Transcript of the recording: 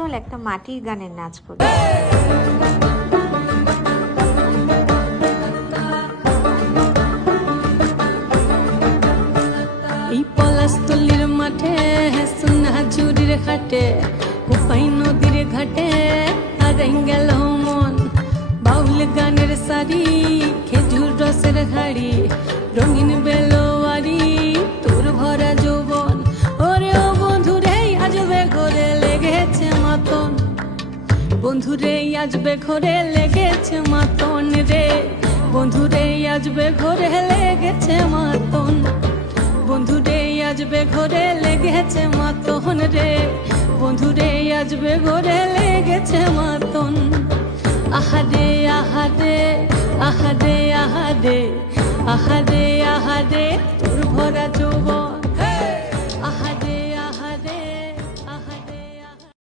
চল একটা মাটির গানের নাচ করি। এই পলাশতলির মাঠে সোনা ঝুরির ঘাটে কোপাই নদীর ঘাটে হারাই গেল মন। বাউল গানের শাড়ি খেজুর রসের হাড়ি রঙিন বেলোয়ারি তোর ভরা যৌবন। ওরে ও বন্ধুরে আজবে ঘরে লেগেছে মাতন, বন্ধুরে আজবে ঘরে লেগেছে মাতন রে, বন্ধুরে আজবে ঘরে লেগেছে মাতন, বন্ধুরে আজবে ঘরে লেগেছে মাতন রে, বন্ধুরে আজবে ঘরে লেগেছে মাতন। আহারে আহারে আহারে আহারে আহারে আহারে তোর ভরা যৌবন।